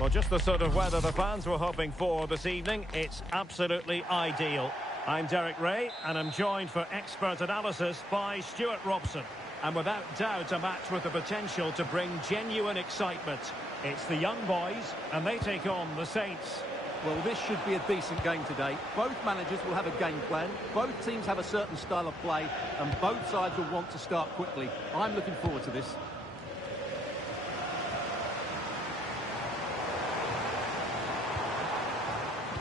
Well, just the sort of weather the fans were hoping for this evening. It's absolutely ideal. I'm Derek Ray, and I'm joined for expert analysis by Stuart Robson. And without doubt, a match with the potential to bring genuine excitement. It's the young boys, and they take on the Saints. Well, this should be a decent game today. Both managers will have a game plan. Both teams have a certain style of play, and both sides will want to start quickly. I'm looking forward to this.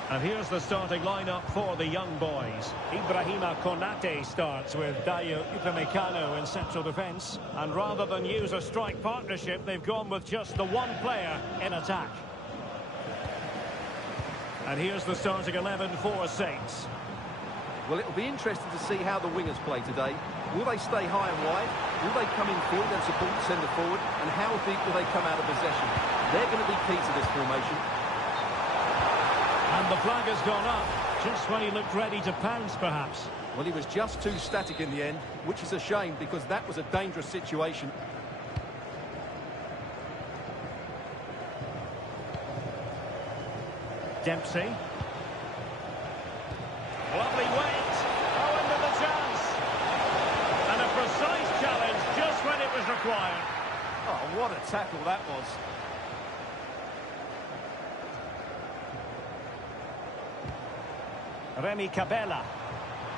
And here's the starting lineup for the young boys. Ibrahima Konate starts with Dayo Upamecano in central defence. And rather than use a strike partnership, they've gone with just the one player in attack. And here's the starting 11 for Saints. Well, it'll be interesting to see how the wingers play today. Will they stay high and wide? Will they come in field and support centre forward? And how deep will they come out of possession? They're going to be key to this formation. And the flag has gone up, just when he looked ready to pounce, perhaps. Well, he was just too static in the end, which is a shame because that was a dangerous situation. Dempsey. Lovely weight. Oh, into the chance. And a precise challenge just when it was required. Oh, what a tackle that was. Remy Cabella.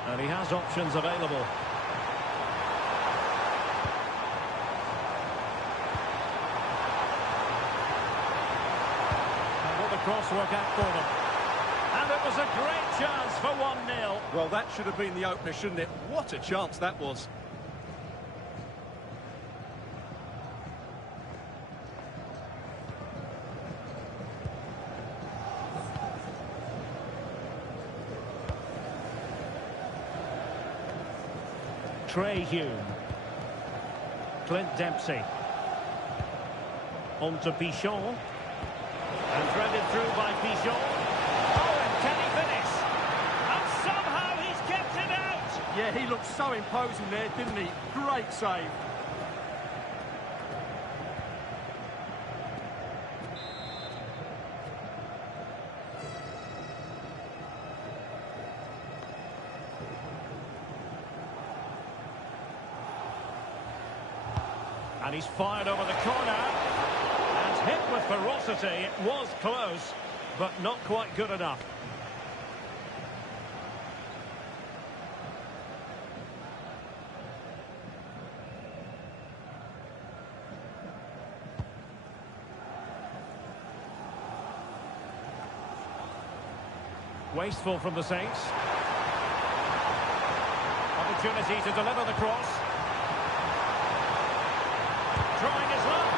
And he has options available. And will the cross work out for them? And it was a great chance for 1-0. Well, that should have been the opener, shouldn't it? What a chance that was. Trey Hume. Clint Dempsey. On to Pichon. And threaded through by Pichon. Oh, and can he finish? And somehow he's kept it out! Yeah, he looked so imposing there, didn't he? Great save. And he's fired over the corner. And hit with ferocity. It was close, but not quite good enough. Wasteful from the Saints. Opportunity to deliver the cross. Trying his luck.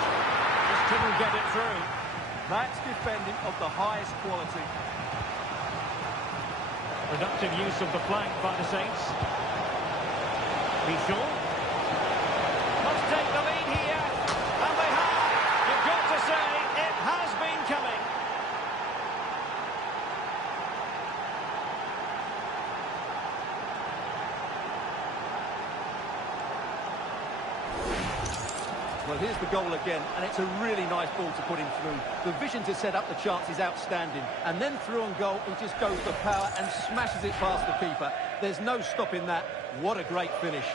Just couldn't get it through. That's defending of the highest quality. Productive use of the flank by the Saints. Pichon. Must take the lead here. And they have. You've got to say, it has been coming. Well, here's the goal again, and it's a really nice ball to put him through. The vision to set up the chance is outstanding. And then through on goal, he just goes for power and smashes it past the keeper. There's no stopping that. What a great finish.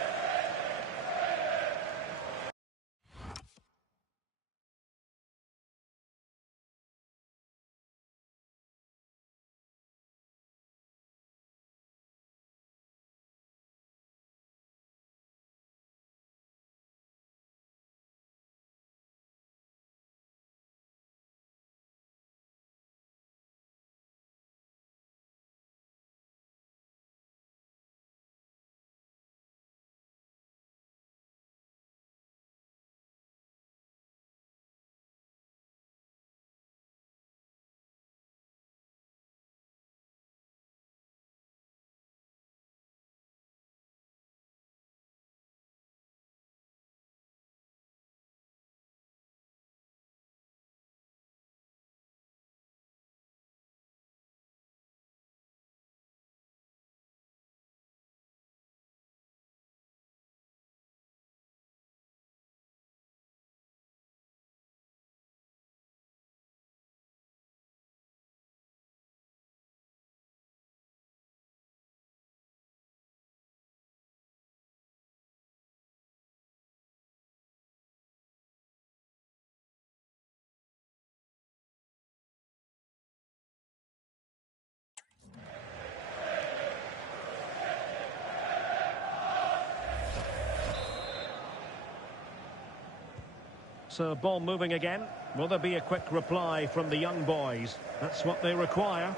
So ball moving again. Will there be a quick reply from the young boys? That's what they require.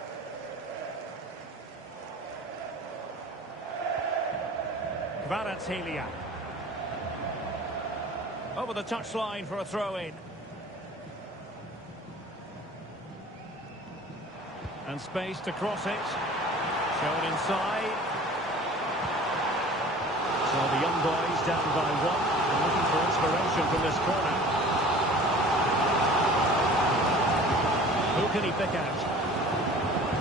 Kvaratskhelia. Over the touchline for a throw-in. And space to cross it. Shown inside. So the young boys down by one. And looking for inspiration from this corner. Who can he pick out?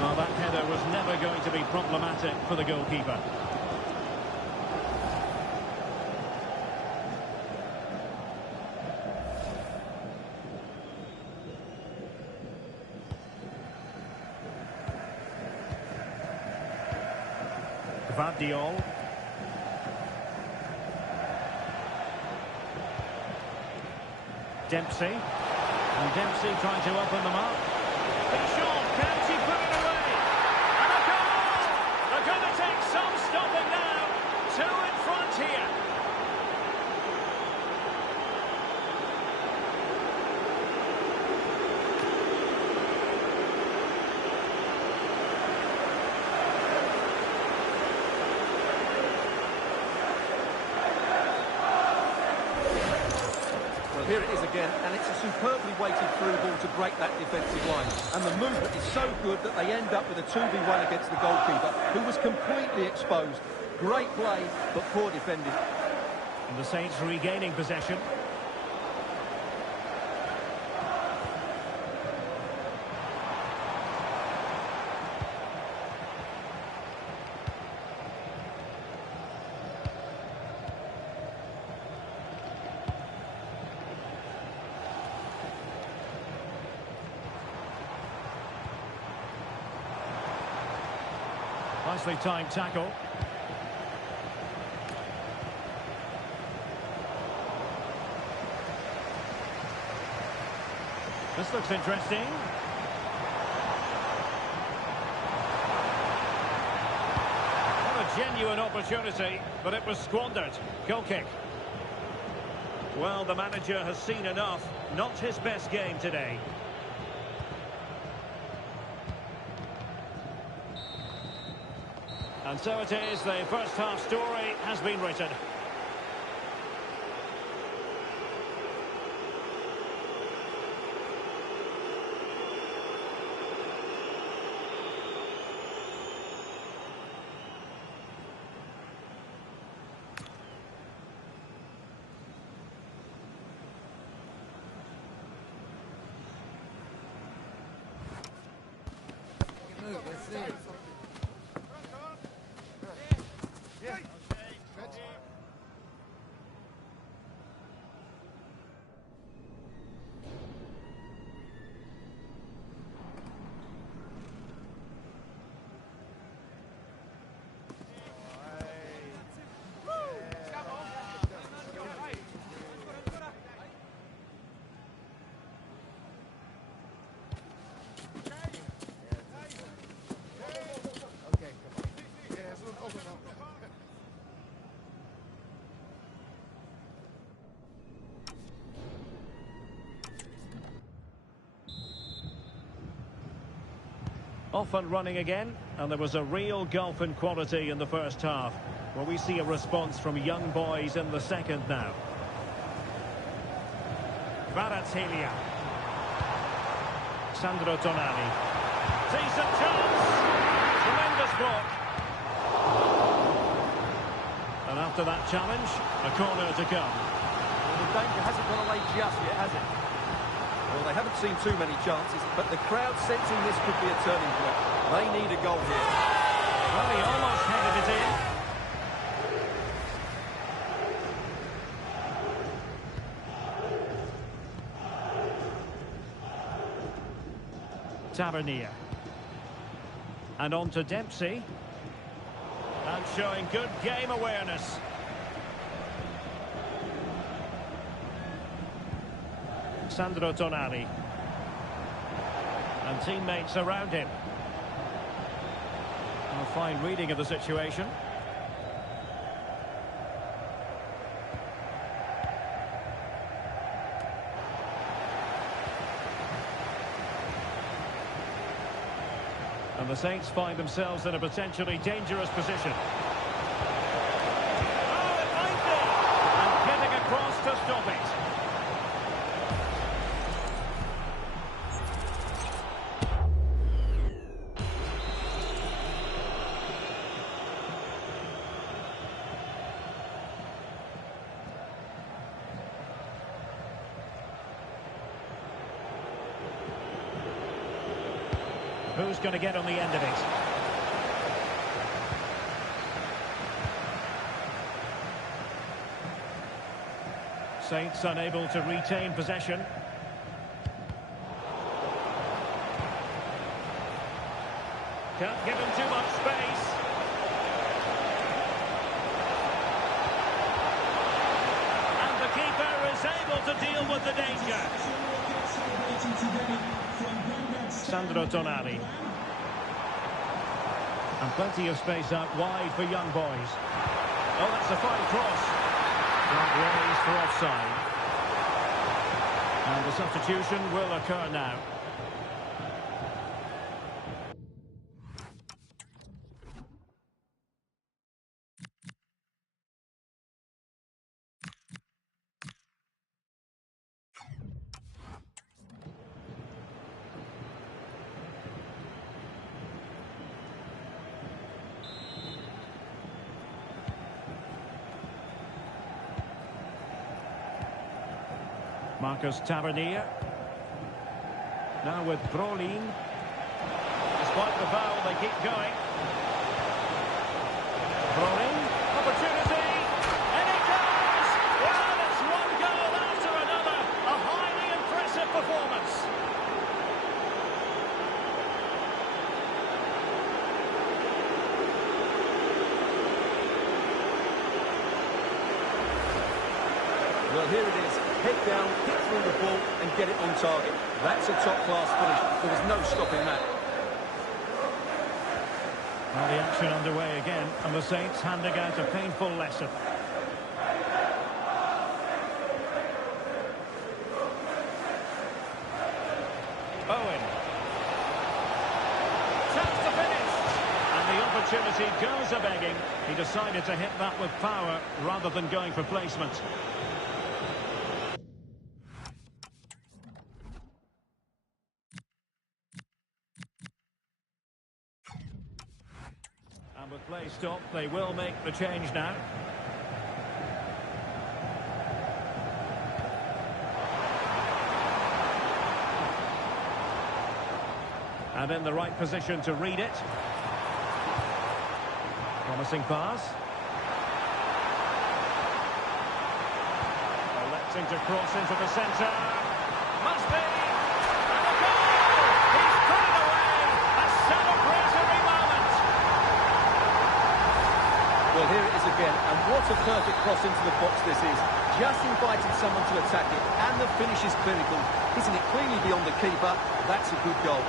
Well, that header was never going to be problematic for the goalkeeper. Gvardiol. Dempsey. And Dempsey trying to open them up. Bichon, can he put it away? And a goal! They're going to take some stopping now. Two in front here. Here it is again, and it's a superbly weighted through ball to break that defensive line. And the movement is so good that they end up with a 2v1 against the goalkeeper, who was completely exposed. Great play, but poor defending. And the Saints regaining possession. Nicely timed tackle. This looks interesting. What a genuine opportunity, but it was squandered. Goal kick. Well, the manager has seen enough. Not his best game today. And so it is, the first half story has been written. Off and running again, and there was a real gulf in quality in the first half. Well, we see a response from young boys in the second now. Kvaratskhelia. Sandro Tonali. Decent chance! Tremendous block. And after that challenge, a corner to come. Well, the danger hasn't gone away just yet, has it? Well, they haven't seen too many chances, but the crowd sensing this could be a turning point. They need a goal here. Well, he almost headed it in. Tavernier. And on to Dempsey. And showing good game awareness. Sandro Tonali. And teammates around him. A fine reading of the situation. And the Saints find themselves in a potentially dangerous position. Oh, it might be! And getting across to stop it. Who's going to get on the end of it? Saints unable to retain possession. Can't give him too much space. And the keeper is able to deal with the danger. Sandro Tonali. And plenty of space out wide for young boys. Oh, that's a fine cross. Not raised for offside. And the substitution will occur now. Marcus Tavernier. Now with Brolin. Despite the foul, they keep going. Brolin, opportunity, and it goes! Well, it's one goal after another. A highly impressive performance. Well, here it is. Head down, hit through the ball and get it on target. That's a top-class finish. There was no stopping that. Well, the action underway again, and the Saints handing out a painful lesson. Owen. Chance to finish. And the opportunity goes a-begging. He decided to hit that with power rather than going for placement. And with play stopped, they will make the change now. And in the right position to read it. Promising pass. Electing to cross into the centre. Must be! And a goal! He's put it away! A celebratory moment! Well, here it is again, and what a perfect cross into the box this is. Just invited someone to attack it, and the finish is clinical. Hitting it cleanly beyond the keeper, that's a good goal.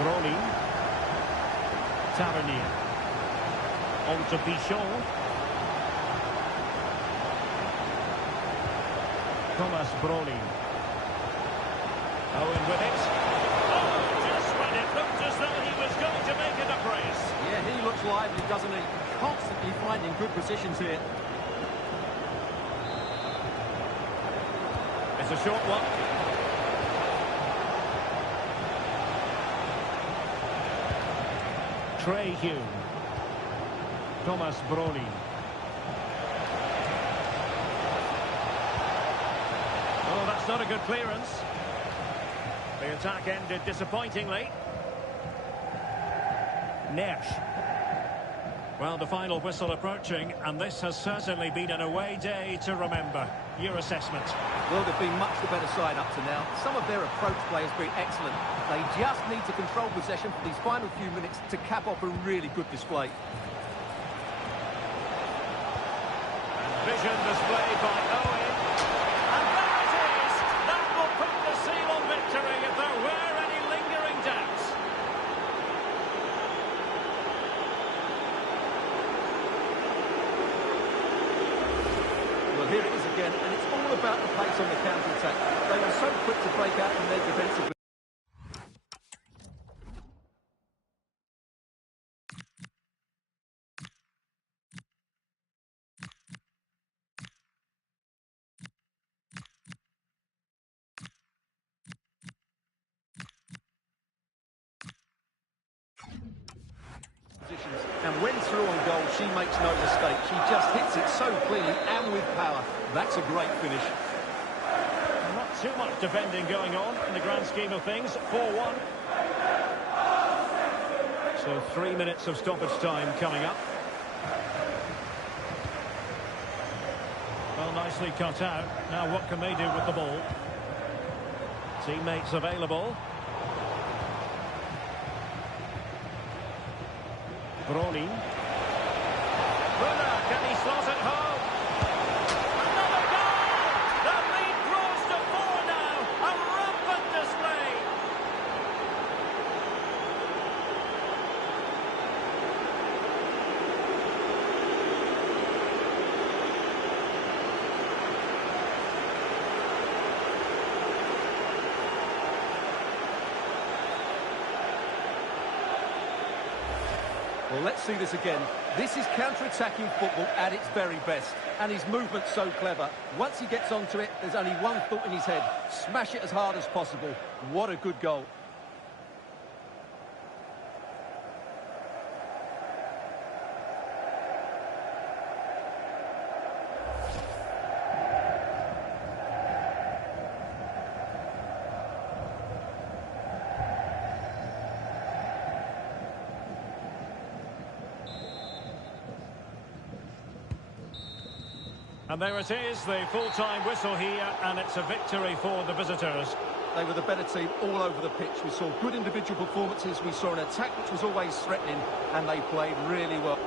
Brolin. Tavernier. On to Pichon. Thomas Brolin. Owen with it. Oh, just when it looked as though he was going to make it a brace. Yeah, he looks lively, doesn't he? Constantly finding good positions here. It's a short one. Trey Hume. Thomas Brolin. Oh, that's not a good clearance. The attack ended disappointingly. Nersch. Well, the final whistle approaching, and this has certainly been an away day to remember. Your assessment? Well, they've been much the better side up to now. Some of their approach play has been excellent. They just need to control possession for these final few minutes to cap off a really good display. Vision displayed by Owen. And there it is! That will put the seal on victory if there were any lingering doubts. Well, here it is again, and it's all about the pace on the counter-attack. They were so quick to break out from their defensive. That's a great finish. Not too much defending going on in the grand scheme of things. 4-1. So 3 minutes of stoppage time coming up. Well, nicely cut out. Now what can they do with the ball? Teammates available. Brolin. Brunner, can he slot it home? Another goal! The lead grows to 4 now. A rampant display. Well, let's see this again. This is counter-attacking football at its very best. And his movement's so clever. Once he gets onto it, there's only one thought in his head. Smash it as hard as possible. What a good goal. And there it is, the full-time whistle here, and it's a victory for the visitors. They were the better team all over the pitch. We saw good individual performances. We saw an attack which was always threatening, and they played really well.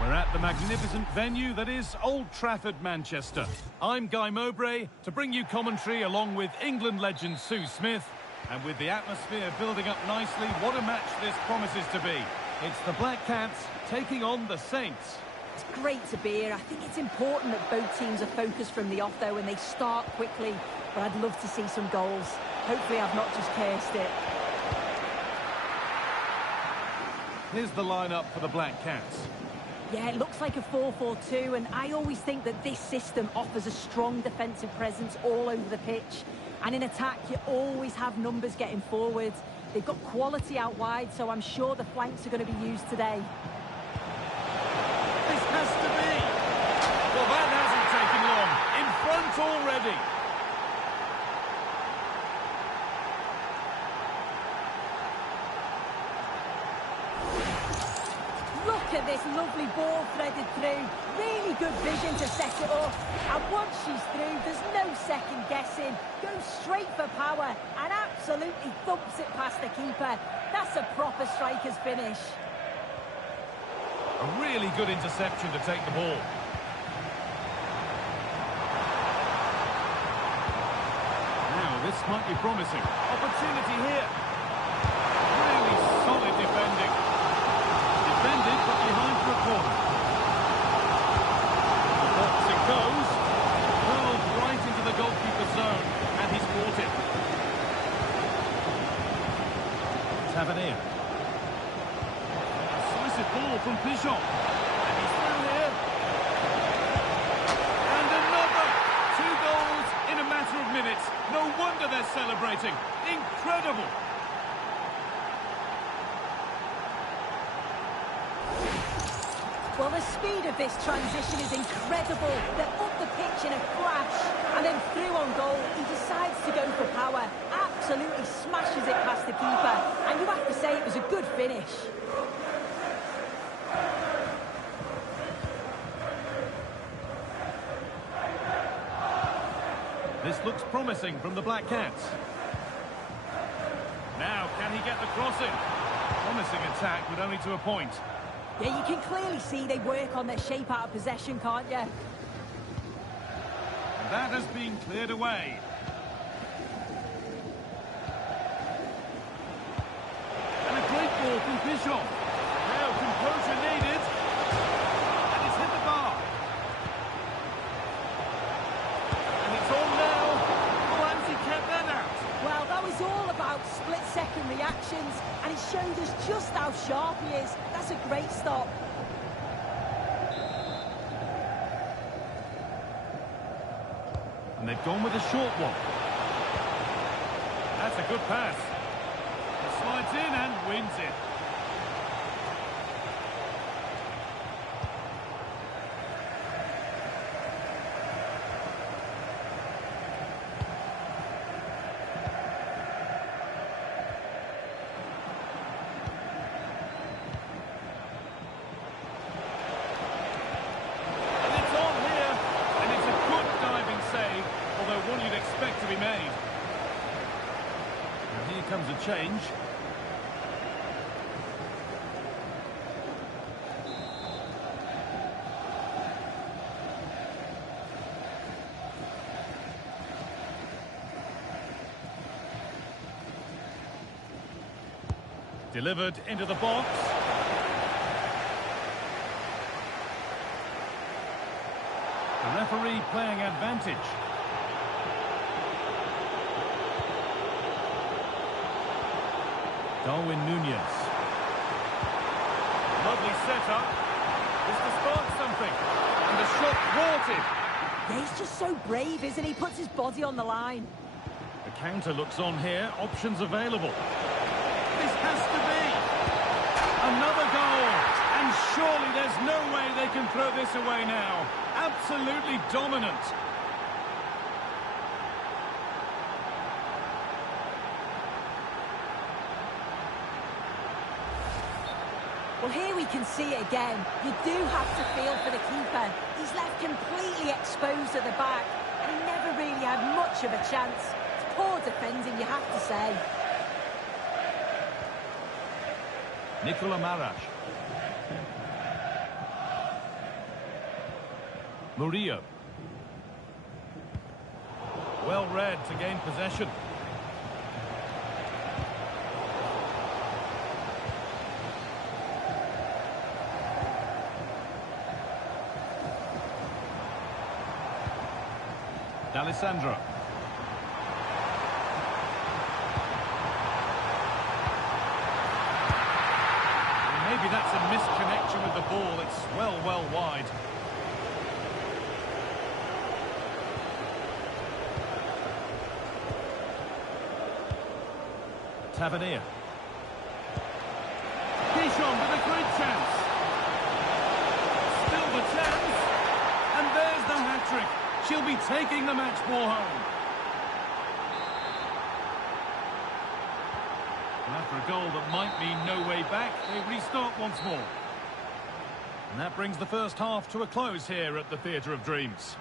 We're at the magnificent venue that is Old Trafford, Manchester. I'm Guy Mowbray to bring you commentary along with England legend Sue Smith. And with the atmosphere building up nicely, what a match this promises to be. It's the Black Cats taking on the Saints. It's great to be here. I think it's important that both teams are focused from the off, though, and they start quickly. But I'd love to see some goals. Hopefully I've not just cursed it. Here's the lineup for the Black Cats. Yeah, it looks like a 4-4-2, and I always think that this system offers a strong defensive presence all over the pitch. And in attack, you always have numbers getting forward. They've got quality out wide, so I'm sure the flanks are going to be used today. This has to be! Well, that hasn't taken long. In front already. Look at this lovely ball threaded through. Really good vision to set it up. And once she's through, there's no second guessing. Goes straight for power and absolutely thumps it past the keeper. That's a proper striker's finish. A really good interception to take the ball. Now, this might be promising. Opportunity here. Really solid defending. Defended, but behind for a corner. The box it goes. Curled right into the goalkeeper's zone, and he's caught it. Tavernier. Decisive ball from Pichon. And he's through here. And another! 2 goals in a matter of minutes. No wonder they're celebrating. Incredible! Well, the speed of this transition is incredible. They're up the pitch in a flash, and then through on goal, he decides to go for power. Absolutely smashes it past the keeper, and you have to say it was a good finish. This looks promising from the Black Cats. Now, can he get the crossing? Promising attack, but only to a point. Yeah, you can clearly see they work on their shape out of possession, can't you? And that has been cleared away. And a great ball from Pichon. Now, composure needed. And it's hit the bar. And it's on now. Clancy kept that out. Well, that was all about split-second reactions, and he showed us just how sharp he is. That's a great stop. And they've gone with a short one. That's a good pass. He slides in and wins it. To be made. And here comes a change. Delivered into the box. The referee playing advantage. Darwin Núñez. Lovely setup. This to spark something. And the shot thwarted. Yeah, he's just so brave, isn't he? Puts his body on the line. The counter looks on here. Options available. This has to be. Another goal. And surely there's no way they can throw this away now. Absolutely dominant. Well, here we can see it again. You do have to feel for the keeper. He's left completely exposed at the back, and he never really had much of a chance. It's poor defending, you have to say. Nicola Marash. Murillo. Well read to gain possession. D'Alessandro. Maybe that's a misconnection with the ball. It's well wide. Tavernier. Pichon with a great chance. Still the chance. And there's the hat-trick. She'll be taking the match ball home. And after a goal that might mean no way back, they restart once more. And that brings the first half to a close here at the Theatre of Dreams.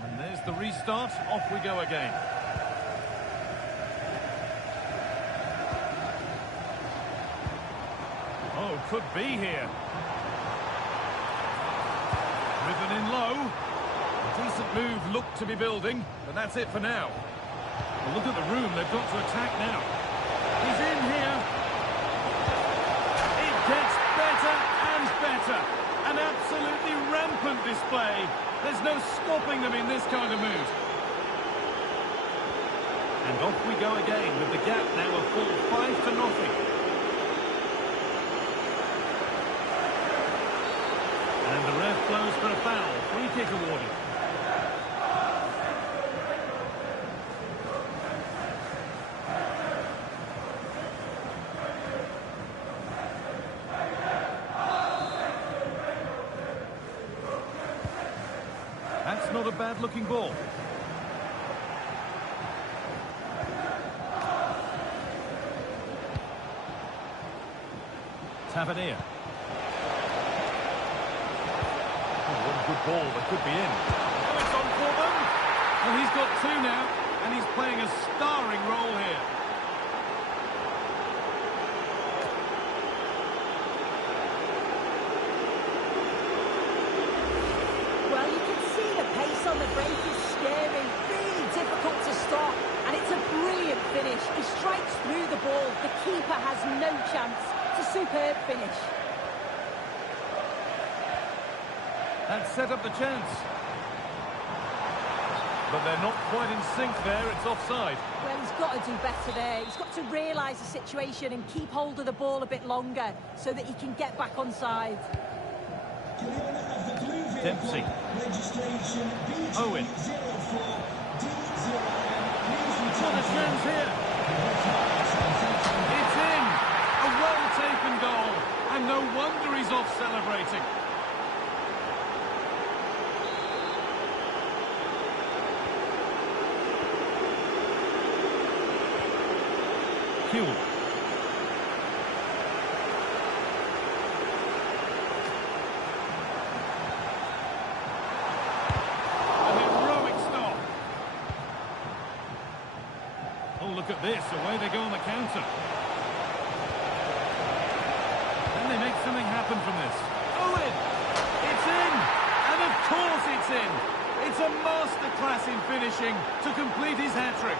And there's the restart. Off we go again. Oh, could be here. Driven in low. A decent move looked to be building, but that's it for now. Well, look at the room they've got to attack now. He's in here. It gets better and better. An absolutely rampant display. There's no stopping them in this kind of mood. And off we go again with the gap now a full 5-0. And the ref blows for a foul. Free kick awarded. That's not a bad-looking ball. Tavernier. What a good ball, that could be in. Oh, it's on for them! Well, he's got two now, and he's playing a starring role here. Well, you can see the pace on the break is scary, really difficult to stop, and it's a brilliant finish. He strikes through the ball, the keeper has no chance. It's a superb finish. That set up the chance. But they're not quite in sync there, it's offside. Well, he's got to do better there. He's got to realise the situation and keep hold of the ball a bit longer so that he can get back on side. Dempsey. Owen. What a chance here. It's in. A well-taken goal. And no wonder he's off celebrating. Huel. A heroic stop. Oh, look at this. Away they go on the counter. Can they make something happen from this? Owen! It's in! And of course it's in! It's a masterclass in finishing to complete his hat-trick.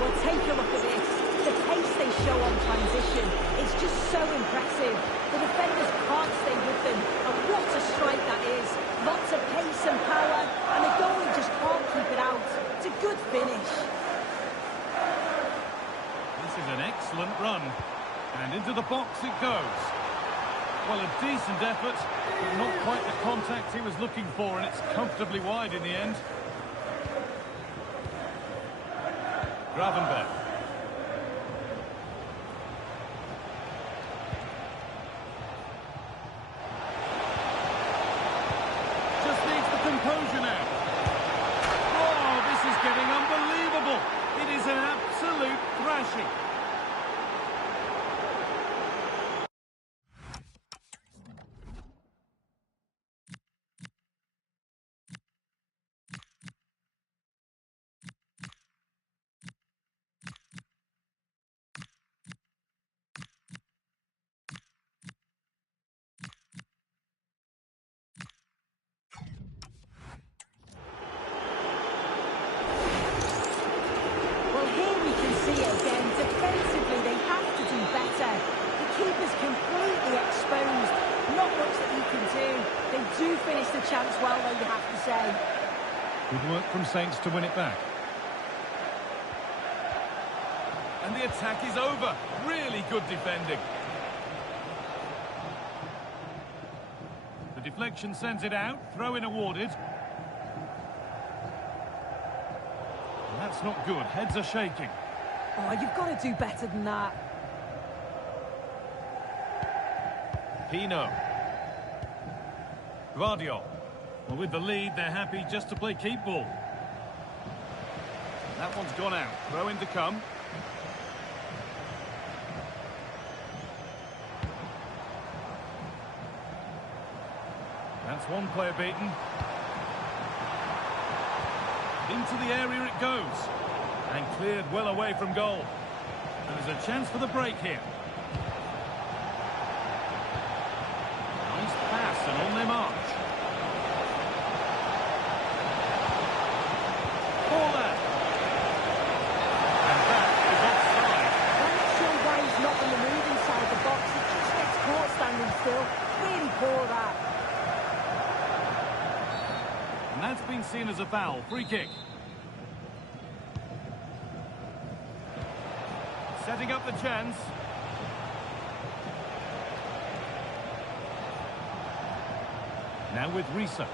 Well, take a look at this. The pace they show on transition is just so impressive. The defenders can't stay with them. And what a strike that is. Lots of pace and power, and the goalie just can't keep it out. It's a good finish. This is an excellent run. And into the box it goes. Well, a decent effort, but not quite the contact he was looking for, and it's comfortably wide in the end. Gravenberch. Just needs the composure now. Oh, this is getting unbelievable. It is an absolute thrashing. Finish the chance well, though, you have to say. Good work from Saints to win it back. And the attack is over. Really good defending. The deflection sends it out. Throw-in awarded. That's not good. Heads are shaking. Oh, you've got to do better than that. Pino. Guardiola. Well, with the lead, they're happy just to play keep ball. That one's gone out. Throw in to come. That's one player beaten. Into the area it goes. And cleared well away from goal. And there's a chance for the break here. Nice pass and on they march. Forward. And that is offside. I'm not sure why he's not going to move inside the box. He just gets caught standing still. Really poor, that. And that's been seen as a foul. Free kick. Setting up the chance. Now with Risa.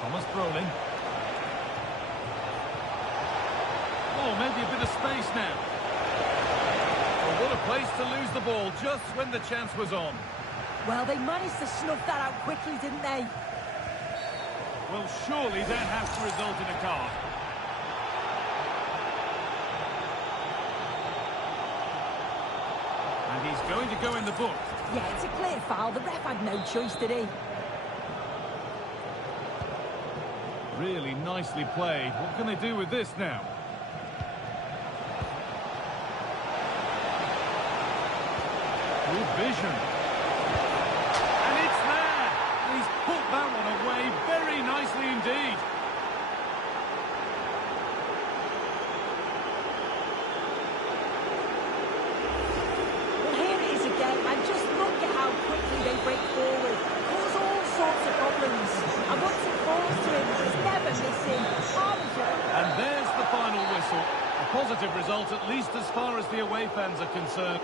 Thomas Brolin. Oh, maybe a bit of space now. Oh, what a place to lose the ball just when the chance was on. Well, they managed to snuff that out quickly, didn't they? Well, surely that has to result in a card. And he's going to go in the book. Yeah, it's a clear foul. The ref had no choice, did he? Really nicely played. What can they do with this now? Good vision. And it's there! And he's put that one away very nicely indeed. Well, here it is again, and just look at how quickly they break forward. Cause all sorts of problems. And once it falls to him, he's never missing. And there's the final whistle. A positive result, at least as far as the away fans are concerned.